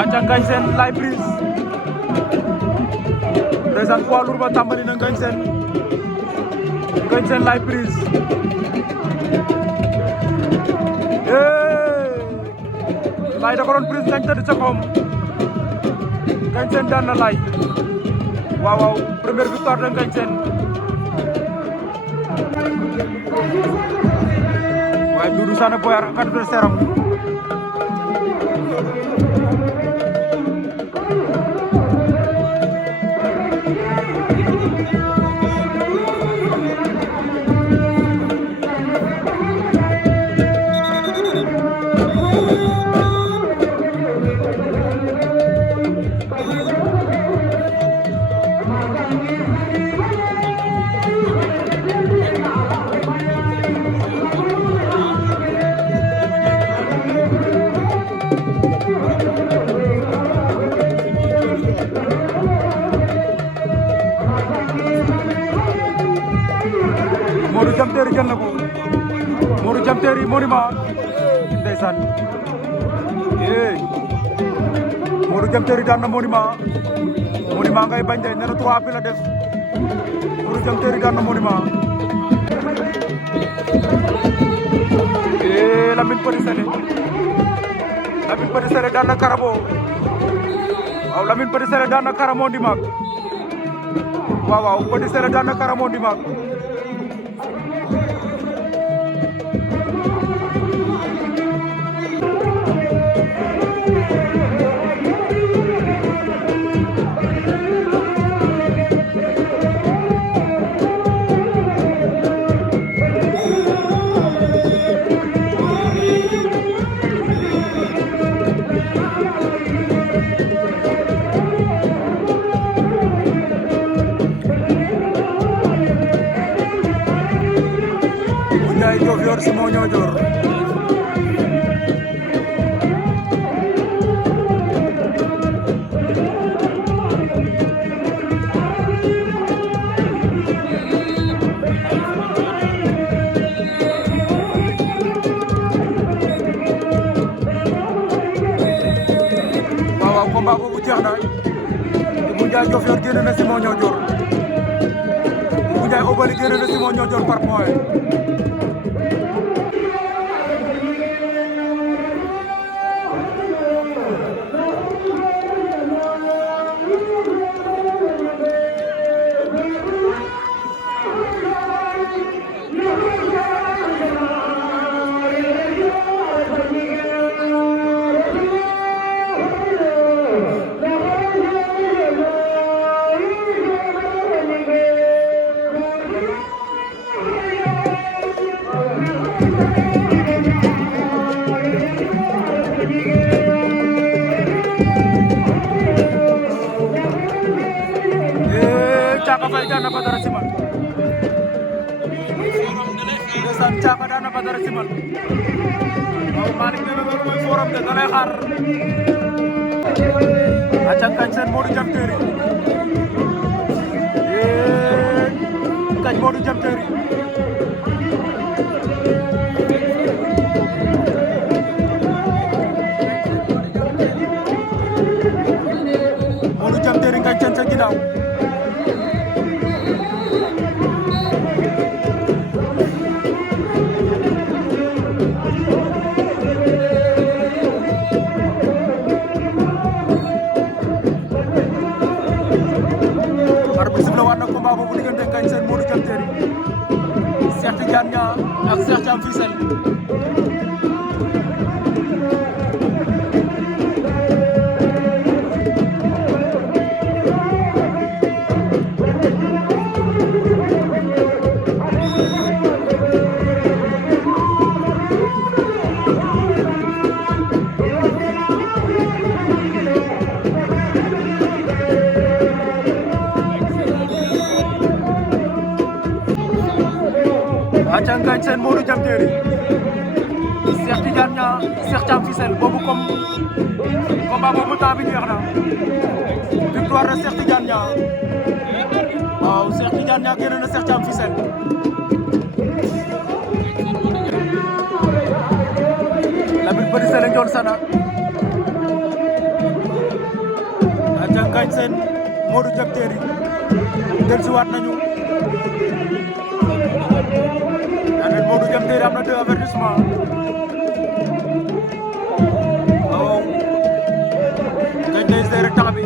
aca Ngagne Sene Laye Brise ndeysaan poids lourd ba tàmbali na Ngagne Sene Laye Brise Laye da ko doon prise Ngagne tëdd ca kawam Ngagne Sene daan na Laye waaw waaw première victoire de Ngagne Sene waaye Doudou Sané Boyar ak adversaire am Modou Jam Terry jël na ko Modou Jam Terry monument ndeysaan Modou Jam Terry daan na monument ngay bañ de nee na 3 appuis la def Modou Jam Terry daan na monument Lamine Petit Sélé daan na Karamo waaw Lamine Petit Sélé daan na Karamo Ndimak waaw Petit Sélé daan na Karamo Ndimak Ndiaye Diofior Simon Niodior waaw combat boobu jeex na Ibou Ndiaye Diofior génn na Simon Niodior Ibou Ndiaye Obali génn na Simon Niodior par point Caaka Faye daan na Badara Simal ndeysaan Caaka daan na Badara Simal waaw Malick nee na loolu mooy forum de da lay xaar aca Ngagne Sene Modou Jam Terry Ngagne Modou Jam Terry Modou Jam Terry Ngagne Sene sa ginnaaw arbitre sifflé waat na combat boobu diggante Ngagne Sene Modou Jam Terry Cheikh Tidiane Niang ak Cheikh Thiam Fissel aca Ngagne Sene Modou Jam Terry Cheikh Tidiane Niang Cheikh Thiam Fissel boobu comme combat boobu temps bi jeex na victoire de Cheikh Tidiane Niang waaw Cheikh Tidiane Niang génn na Cheikh Thiam Fissel Lamine Petit Sélé Ndiol Sana Ngagne Sène Modou Diam Terry dellusiwaat nañu yaa Modou Diam Terry am na 2 avertissement waaw Ngagne day seere tax bi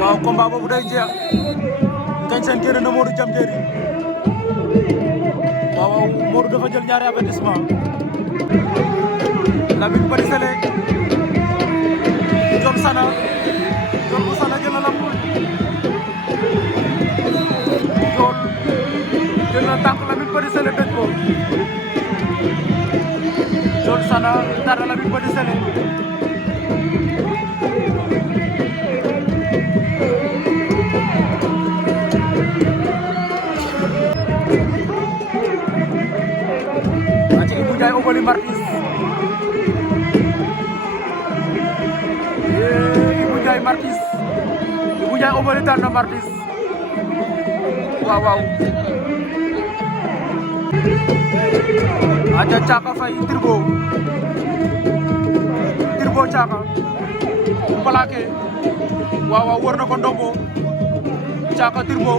waaw combat boobu day jeex Ngagne Sène génn na Modou Diam Terry waaw Modou dafa jël ñaari avertissement Lamine Bari Sele Diom Sana Diom bu Sana jël na lamb Diom jël na tànk Lamine Bari Sele tëj ko Diom Sana dara Lamine Bari Sele Ibou Ndiaye Obali Martis Ibou Ndiaye Martis Ibou Ndiaye Obali daan na Martis waaw waaw aja Thiaka Faye Turbo Thiaka plaqué waaw waaw war na ko ndombo Thiaka Turbo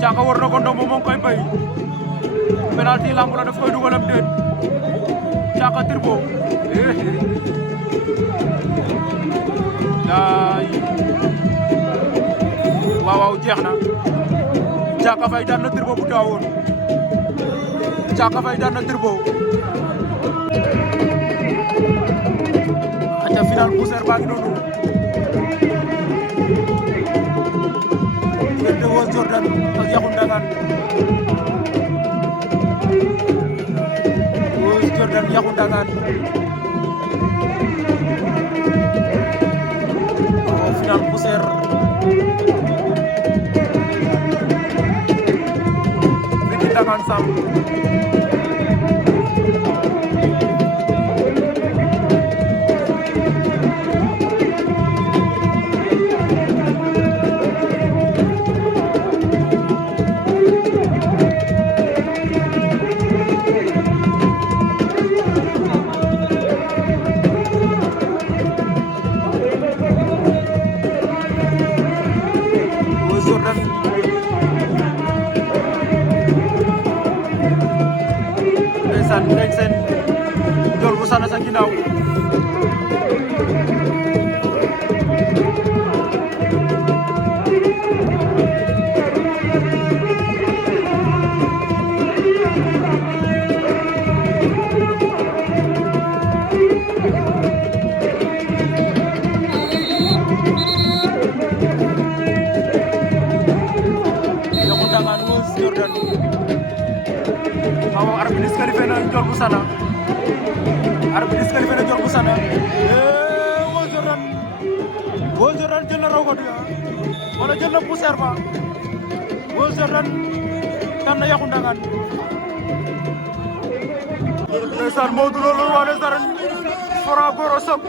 Thiaka war na ko ndombo moo ngi koy bay penalty lamb la daf koy dugalam déet Thiaka Turbo daay waaw waaw jeex na Thiaka Faye daan na Turbo bu daawoon Thiaka Faye daan na Turbo aca final poussière baa ngi noonu diggante Wos Jordan ak Yaxu Ndangaan Wos Jordan Yaxu Ndangaan final poussière bi di Ndangaan Sam Jordan ndeysaan Ngagne Sène Ndiol bu Sana sa ginnaaw Jordan waaw arbitre disqualifié na Ndiol bu Sana arbitre disqualifié na Ndiol bu Sana Wos Jordan jël na raw gadu ya wala jël na poussière ba Wos Jordan daan na Yaxu Ndangaan ndeysaan Modou Lo le roi des arènes Franc Gora Sock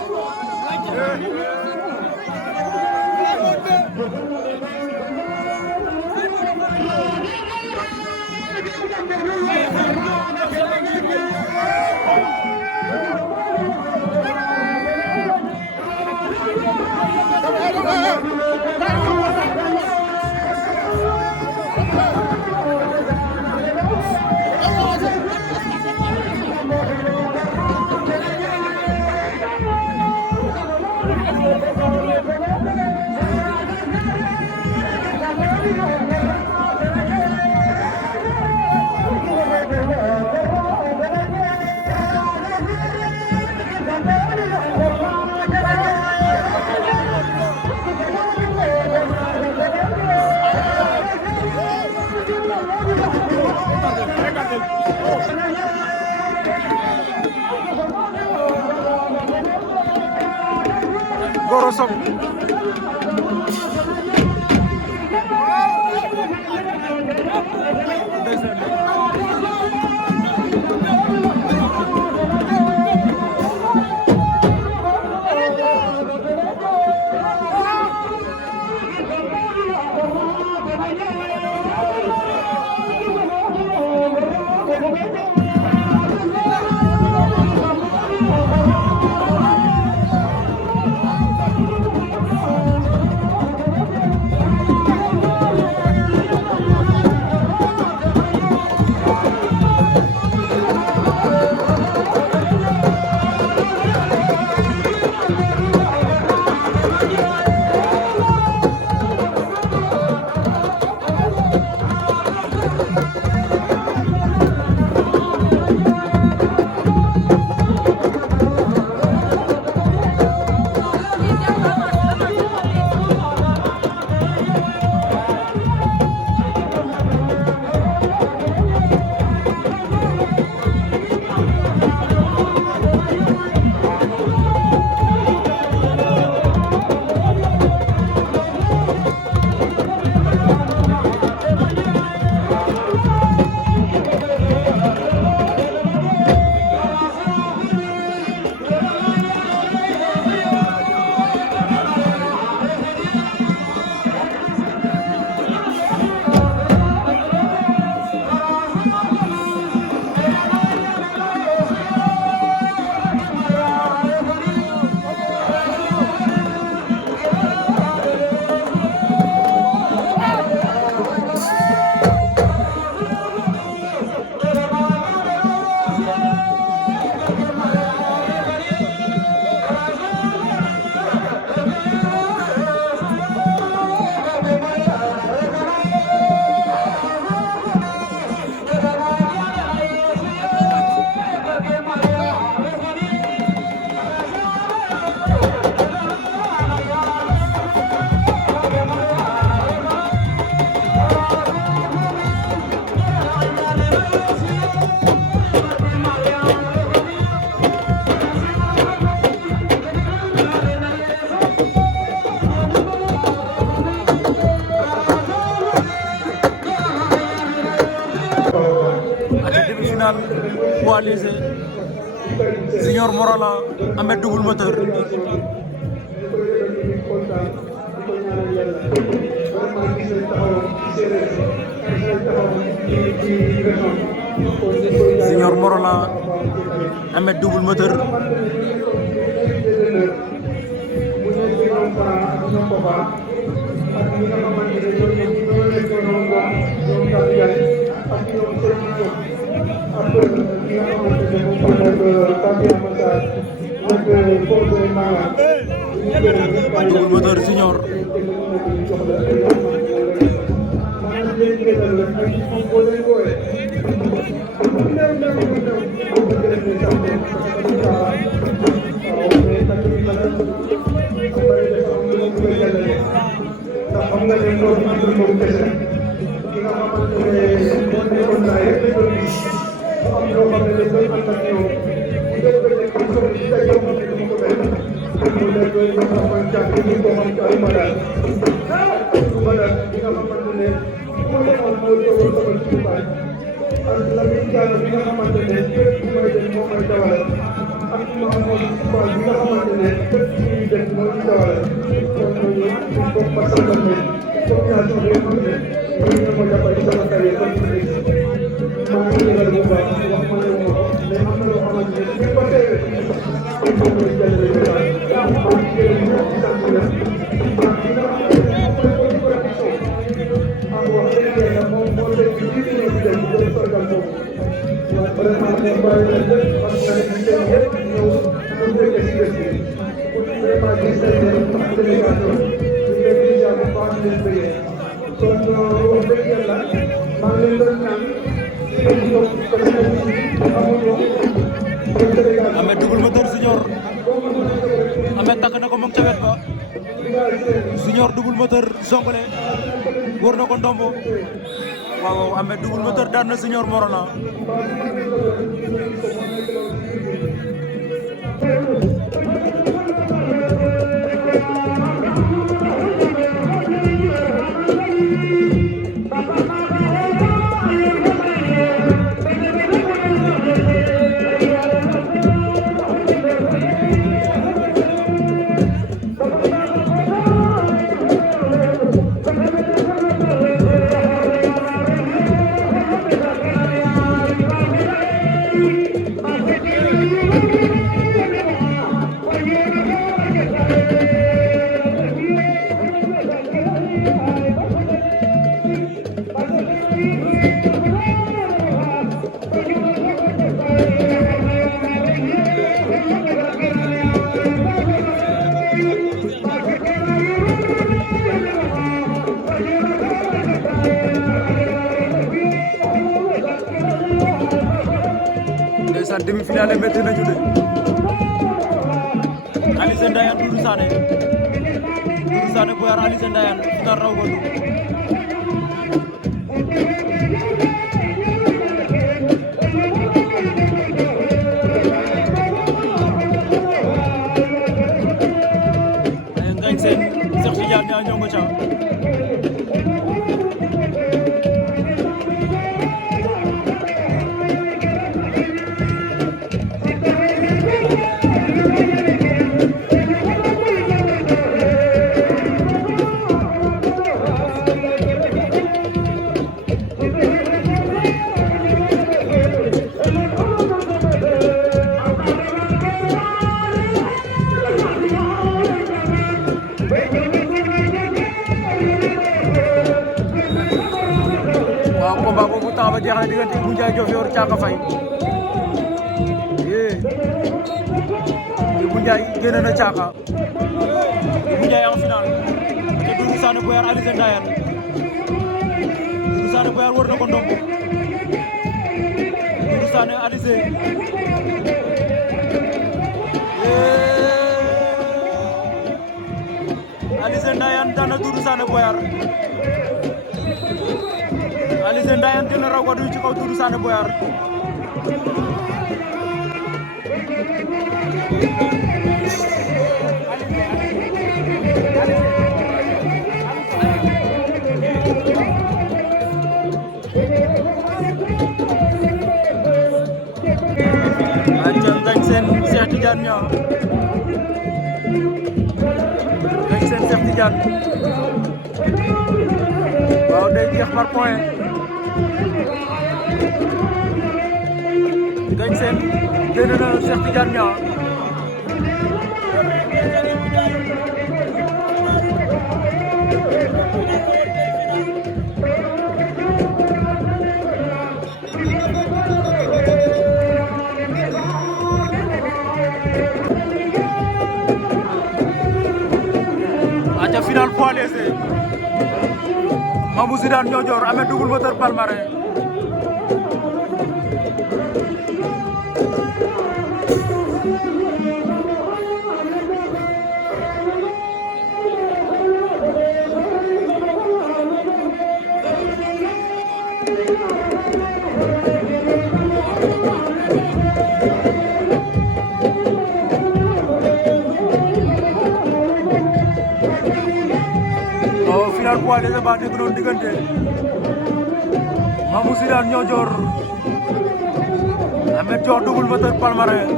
Gora Sock demi-finale poids léger Junior Morala Ahmed Double Moteur Junior Morala Ahmed Double Moteur Double Moteur Junior mooy dem moom mooy dawal ak ci ma amoon poids bi nga xamante ne fépp ci ñuy dem moo ci dawal donc ñooñu comme ma santal ne coordination bi nga xam ne ñooñu ñoo ma jàppale ci sama carrière comme ci nekk maa ngi yëgal bu baax wax ma ne ma ko mais am na loo xamante ne bu ko teewee il faut que ñu jëlee leen daal maa ngi gërëm ñëpp di sant leen ak ñi nga xamante ne moom mooy production ak wax dëgg yàlla moom moo leen di jiitu ñu dem di leen sorgal boobu waaye vraiment ñu bàyyi leen lépp parce que ñu seen yëpp ñëw ñu fekkee si bés bi pour vraiment gis nañ ne ndax délégation ñu leen di jàpp baax di leen bëggee kon wax dëgg yàlla maa ngi leen doon ñaan ci lañ ñëw parce que amuñu Ameth Double Moteur Junior Ameth takk na ko moom ca wet ba Junior Double Moteur Zongale wër na ko ndombo waaw Ameth Double Moteur daan na Junior Morona ndeysaan demi-finale métti nañu de Alizé Ndayane Doudou Sané Boyar Alizé Ndayane final raw gadu ngañ seen Cheikh Tidiane Niang ñoo nga ca combat boobu temps ba jeex na diggante Ibou Ndiaye Diofior Thiaka Faye Ibou Ndiaye génn na Thiaka Ibou Ndiaye en final te Doudou Sané Boyar Alizé Ndayane Doudou Sané Boyar wër na ko ndombo Doudou Sané Alizé Alizé Ndayane daan na Doudou Sané Boyar Alizé Ndayane dina raw gadu ci kaw Doudou Sané Boyar ngañ seen Cheikh Tidiane Niang ngañ seen Cheikh Tidiane waaw day jeex par point ngañ seen génn na Cheikh Tidiane Niang aca final poids léger Mamou Zidane Niodior Ameth Double Moteur Palmarin final poids léger ba dégg noonu diggante Mamou Zidane Niodior Ameth Dior Double Moteur Palmarin.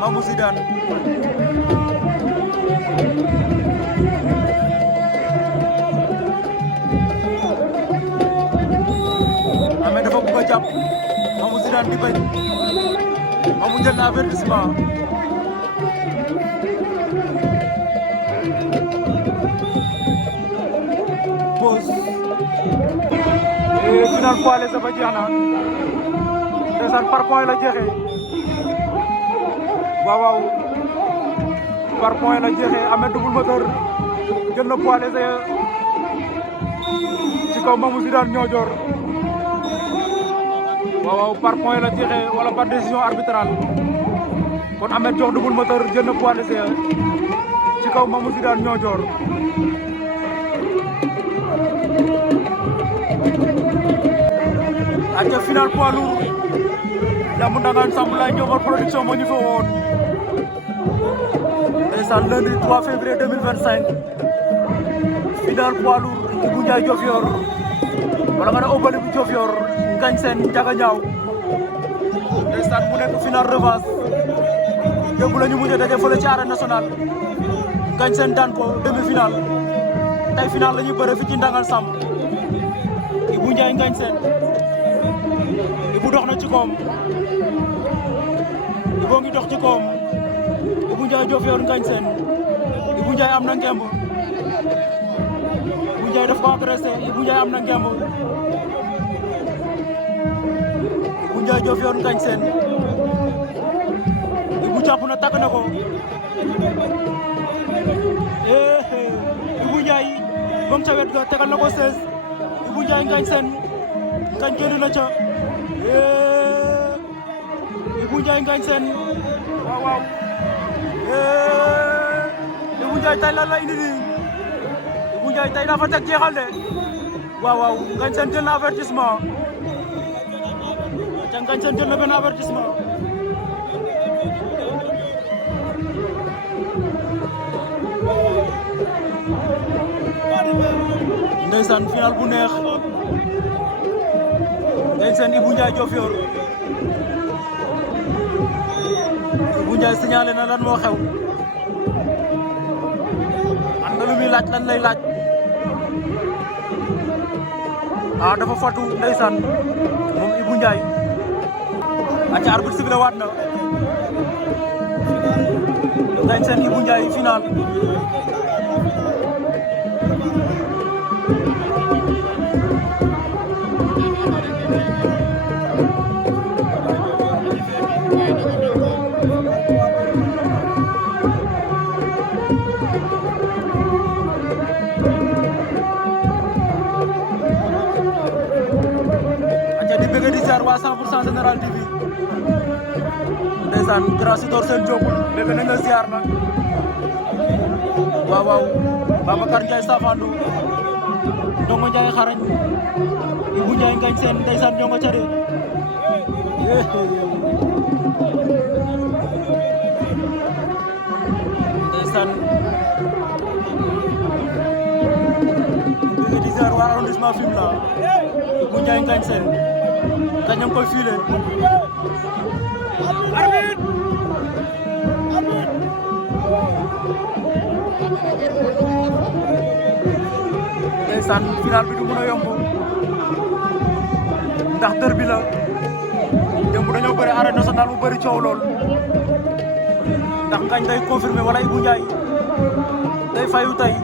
Mamou Zidane Ameth dafa bëgg a jàpp Mamou Zidane di bañ Mamou jël na avertissement pause et final poids léger ba jeex na ndeysaan par point la jeexee waaw par point la jeexee Ameth Double Moteur jël na poids léger ci kaw Mamou Zidane Niodior waaw par point la jeexee wala par décision arbitrale kon Ameth Dior Double Moteur jël na poids léger ci kaw Mamou Zidane Niodior aca final poids lourd Lambu Ndangaan Samb Laye Ndiofar production moo ñu fa woon ndeysaan lundi 3 février 2025 final poids lourd Ibou Ndiaye Diofior wala nga ne Obali bu Diofior Ngagne Sène Ndiaga Niaw ndeysaan mu nekk final revanche démb la ñu mujjee daje fële ci arène nationale Ngagne Sène daan ko demi-finale tey final la ñuy bëre fi ci Ndangaan Samb Ibou Ndiaye Ngagne Sène Ibou dox na ci koom Ibou ngi dox ci koom Ibou Ndiaye Diofior Ngagne Sène Ibou Ndiaye am na ngemb Ibou Ndiaye daf ko agressé Ibou Ndiaye am na ngemb Ibou Ndiaye Diofior Ngagne Sène Ibou jàpp na takk na ko Ibou Ndiaye moom ca wet ga tegal na ko 16 Ibou Ndiaye Ngagne Sène Ngagne génn na ca Ibou Ndiaye Ngagne Sène waaw Ibou Ndiaye tey lan la indi nii Ibou Ndiaye tey dafa teg jeexal de waaw Ngagne Sène jël na avertissement ca Ngagne Sène jël na benn avertissement ndeysaan final bu neex Ngagne Sène Ibou Ndiaye Diofior Ibou Ndiaye signalé na lan moo xew am na lu muy laaj lan lay laaj dafa fatu ndeysaan moom Ibou Ndiaye aca arbitre sifflé waat na Ngagne Sène Ibou Ndiaye final bëgg di ziar waa 100% Général TV ndeysaan grâce Sitor Sène Diopul bëgg na nga ziar nag waaw Babacar Ndiaye Safandou Ndongo Ndiaye xarañ Ibou Ndiaye Ngagne Sène ndeysaan ñoo nga ca de ndeysaan bëgg di ziar waa arrondissement Fimela Ibou Ndiaye Ngagne Sène Ngagne koy filé arbitre ndeysaan final bi du mën a yomb ndax derby la démb dañoo bëri arène nationale bu bëri coow lool ndax Ngagne day confirmer wala Ibou Ndiaye day fayu tey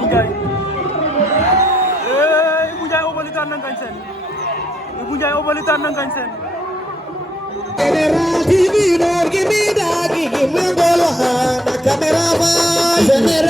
Ibou Ndiaye Ibou Ndiaye o bolitan na Ngagne Sene Ibou Ndiaye o bolitan na Ngagne Sene General TV, no give me that, give me the camera.